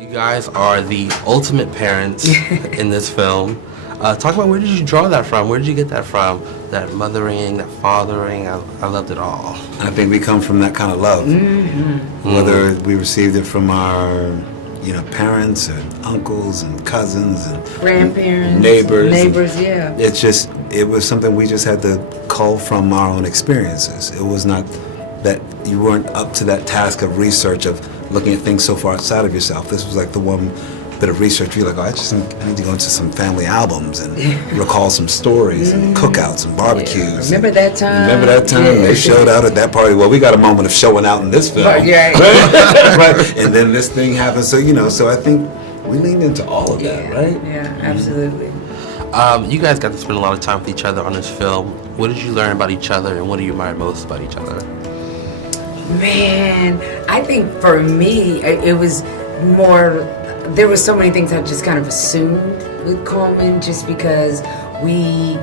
You guys are the ultimate parents in this film. Talk about, where did you draw that from? Where did you get that from? That mothering, that fathering, I loved it all. I think we come from that kind of love. Whether we received it from our parents and uncles and cousins and grandparents, neighbors, yeah. It was something we just had to cull from our own experiences. It was not that you weren't up to that task of research of looking at things so far outside of yourself. This was like the one bit of research where you're like, I need to go into some family albums and recall some stories and cookouts and barbecues. Yeah. Remember that time? Yeah. They showed out at that party. Well, we got a moment of showing out in this film. Right. Right? And then this thing happened. So I think we leaned into all of that, right? Yeah, absolutely. You guys got to spend a lot of time with each other on this film. What did you learn about each other, and what do you admire most about each other? Man, I think for me, it was more, there were so many things I just kind of assumed with Coleman just because we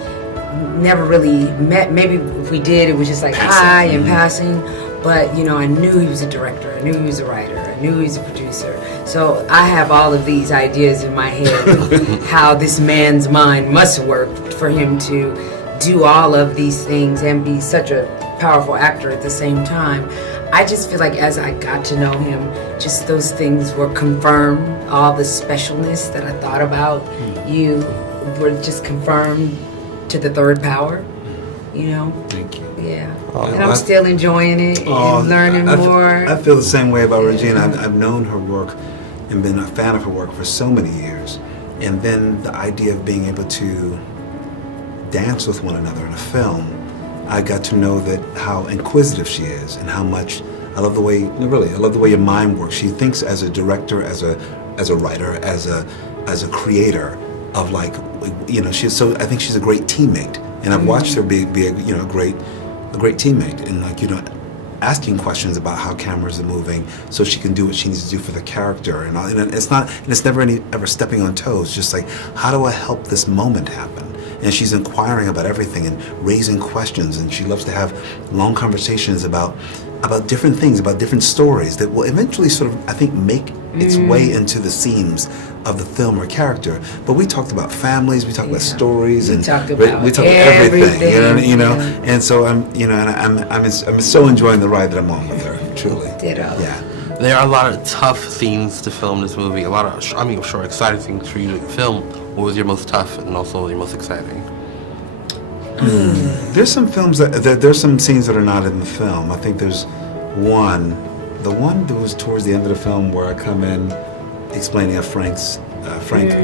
never really met. Maybe if we did, it was just like hi and passing. But, I knew he was a director. I knew he was a writer. I knew he was a producer. So I have all of these ideas in my head of how this man's mind must work for him to do all of these things and be such a powerful actor at the same time. I just feel like as I got to know him, just those things were confirmed. All the specialness that I thought about you were just confirmed to the third power, Thank you. Yeah. And I'm still enjoying it and learning more. I feel the same way about Regina. I've known her work and been a fan of her work for so many years. And then the idea of being able to dance with one another in a film, I got to know that how inquisitive she is and how much I love the way your mind works. She thinks as a director, as a writer, as a creator of I think she's a great teammate. And I've watched her be a great teammate and asking questions about how cameras are moving so she can do what she needs to do for the character and it's never ever stepping on toes, just like, how do I help this moment happen? And she's inquiring about everything and raising questions, and she loves to have long conversations about different things, about different stories that will eventually sort of, I think, make its way into the seams of the film or character. But we talked about families, we talked about stories, and we talked about everything. And so I'm so enjoying the ride that I'm on with her. Truly. Ditto. Yeah. There are a lot of tough scenes to film this movie. A lot of, exciting things for you to film. What was your most tough and also your most exciting? There's some films there's some scenes that are not in the film. I think there's the one that was towards the end of the film where I come in explaining how Frank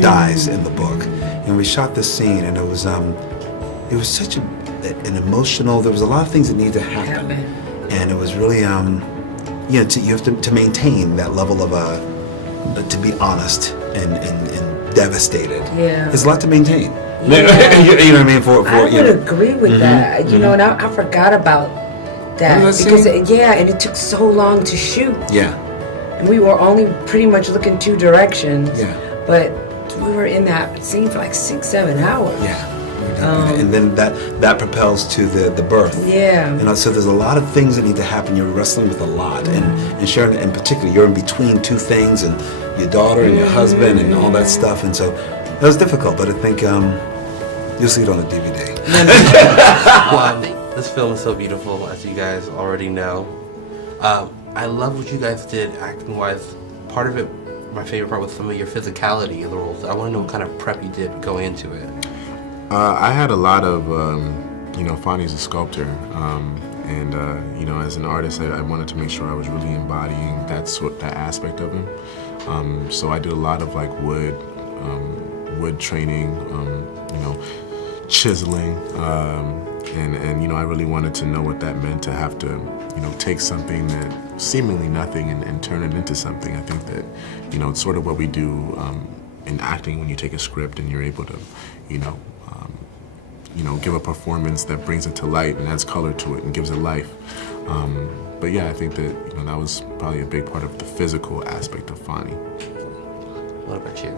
dies in the book, and we shot this scene, and it was such an emotional. There was a lot of things that needed to happen, and it was really you have to maintain that level of to be honest and devastated. Yeah, it's a lot to maintain. Yeah. You know what I mean? I would agree with that. And I forgot about that because and it took so long to shoot. Yeah. And we were only pretty much looking two directions. Yeah. But we were in that scene for like 6-7 hours. Yeah. And then that propels to the birth. Yeah. So there's a lot of things that need to happen. You're wrestling with a lot, and Sharon in particular, you're in between two things, and your daughter and your husband and all that stuff, and so that was difficult. But I think you'll see it on the DVD. This film is so beautiful, as you guys already know. I love what you guys did acting-wise. Part of it, my favorite part was some of your physicality in the roles. I want to know what kind of prep you did going into it. I had a lot of, Fonny's a sculptor, and as an artist, I wanted to make sure I was really embodying that aspect of him. So I did a lot of wood training, chiseling, and I really wanted to know what that meant to have to, take something that seemingly nothing and turn it into something. I think that, it's sort of what we do in acting when you take a script and you're able to, give a performance that brings it to light and adds color to it and gives it life. But yeah, I think that that was probably a big part of the physical aspect of Fonny. What about you?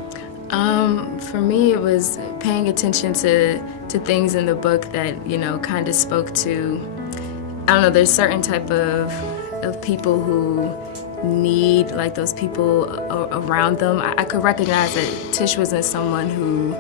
For me, it was paying attention to things in the book that kind of spoke to. I don't know. There's certain type of people who need need like those people around them. I could recognize that Tish wasn't someone who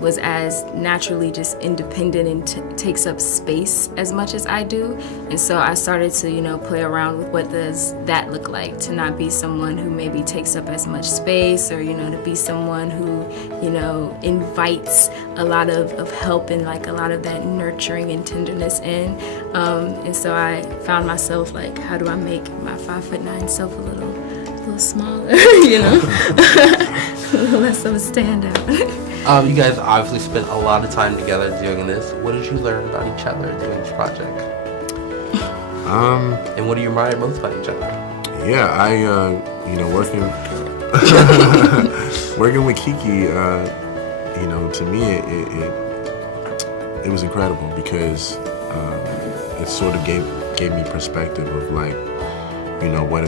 was as naturally just independent and takes up space as much as I do. And so I started to, you know, play around with what does that look like, to not be someone who maybe takes up as much space, or, you know, to be someone who, you know, invites a lot of help and like a lot of that nurturing and tenderness in. And so I found myself like, how do I make my 5'9" self a little smaller, you know, a little less of a standout. You guys obviously spent a lot of time together doing this. What did you learn about each other doing this project? And what do you admire most about each other? Yeah, I, you know, working with Kiki, you know, to me, it was incredible because it sort of gave me perspective of like, you know, what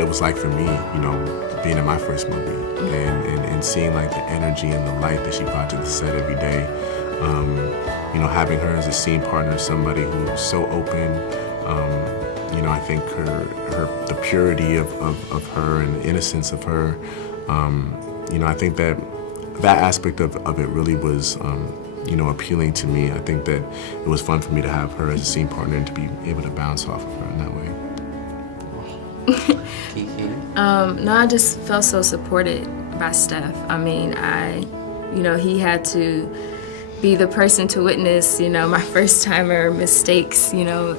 it was like for me, you know, being in my first movie, and seeing like the energy and the light that she brought to the set every day. You know, having her as a scene partner, somebody who's so open. You know, I think the purity of her and the innocence of her. You know, I think that aspect of it really was, you know, appealing to me. I think that it was fun for me to have her as a scene partner and to be able to bounce off of her in that way. No, I just felt so supported by Steph. I mean, you know, he had to be the person to witness, you know, my first timer mistakes, you know,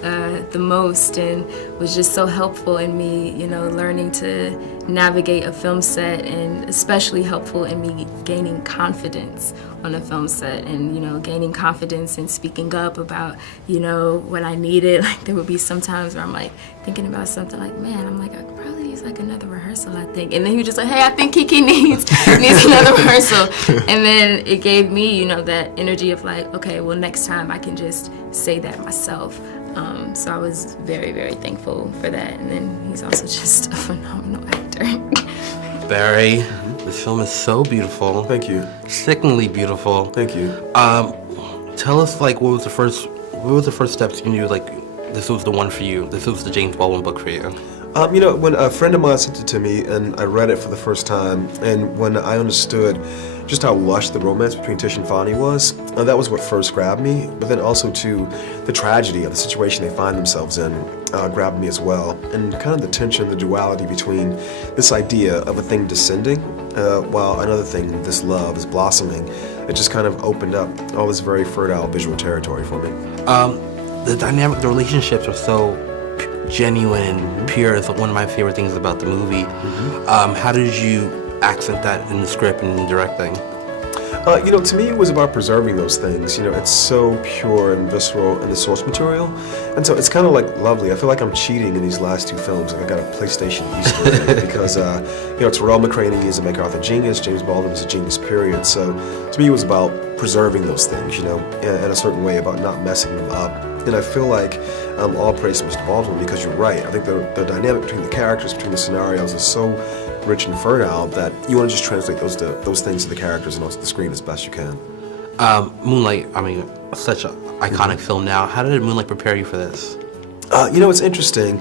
the most, and was just so helpful in me, you know, learning to navigate a film set, and especially helpful in me gaining confidence on a film set, and, you know, gaining confidence and speaking up about, you know, what I needed. Like, there would be some times where I'm like thinking about something like, man, I'm like, I could probably use like another rehearsal, I think. And then he was just like, hey, I think Kiki needs another rehearsal. And then it gave me, you know, that energy of like, okay, well, next time I can just say that myself. So I was very, very thankful for that. And then he's also just a phenomenal actor. Barry, this film is so beautiful. Thank you. Sickeningly beautiful. Thank you. Tell us, like, what was the first steps you knew, like, this was the one for you, this was the James Baldwin book for you? You know, when a friend of mine sent it to me and I read it for the first time, and when I understood just how lush the romance between Tish and Fonny was, that was what first grabbed me. But then also too, the tragedy of the situation they find themselves in grabbed me as well, and kind of the tension, the duality between this idea of a thing descending, while another thing, this love, is blossoming. It just kind of opened up all this very fertile visual territory for me. The dynamic, the relationships are so genuine and pure. It's one of my favorite things about the movie. How did you accent that in the script and in directing? You know, to me, it was about preserving those things. You know, it's so pure and visceral in the source material, and so it's kind of like lovely. I feel like I'm cheating in these last two films. Like I got a PlayStation Easter egg because, you know, Terrell McCraney is a MacArthur genius. James Baldwin is a genius, period. So to me, it was about preserving those things, you know, in a certain way, about not messing them up. And I feel like all praise to Mr. Baldwin, because you're right. I think the dynamic between the characters, between the scenarios, is so rich and fertile that you want to just translate those things to the characters and onto the screen as best you can. Moonlight, I mean, such an iconic film now. How did Moonlight prepare you for this? You know, it's interesting.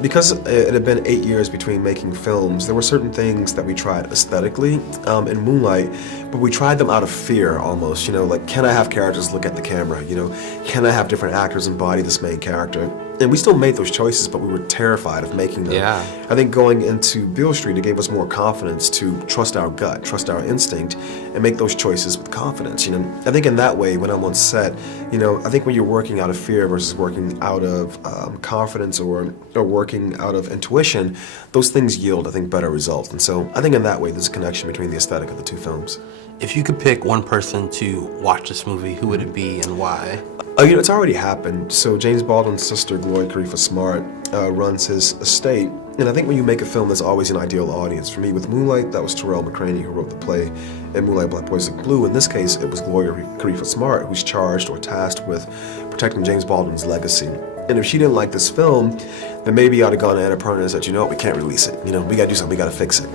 Because it had been 8 years between making films, there were certain things that we tried aesthetically in Moonlight, but we tried them out of fear almost, you know, like, can I have characters look at the camera, you know, can I have different actors embody this main character? And we still made those choices, but we were terrified of making them. Yeah. I think going into Beale Street, it gave us more confidence to trust our gut, trust our instinct, and make those choices with confidence, you know. I think in that way, when I'm on set, you know, I think when you're working out of fear versus working out of confidence or working out of intuition, those things yield, I think, better results. And so I think in that way, there's a connection between the aesthetic of the two films. If you could pick one person to watch this movie, who would it be and why? You know, it's already happened. So James Baldwin's sister, Gloria Carifa Smart, runs his estate. And I think when you make a film, there's always an ideal audience. For me, with Moonlight, that was Terrell McCraney, who wrote the play, and Moonlight Black Boys Look Blue. In this case, it was Gloria Carifa Smart, who's charged or tasked with protecting James Baldwin's legacy. And if she didn't like this film, then maybe I'd have gone to Anna Perna and said, you know what, we can't release it. You know, we gotta do something, we gotta fix it.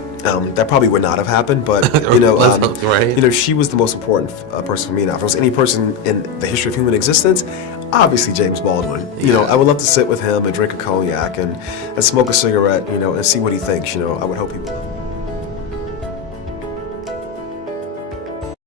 that probably would not have happened, but you know, Right. you know, she was the most important person for me. Now, if there was any person in the history of human existence, obviously James Baldwin. You know, I would love to sit with him and drink a cognac and smoke a cigarette, you know, and see what he thinks. You know, I would hope he would.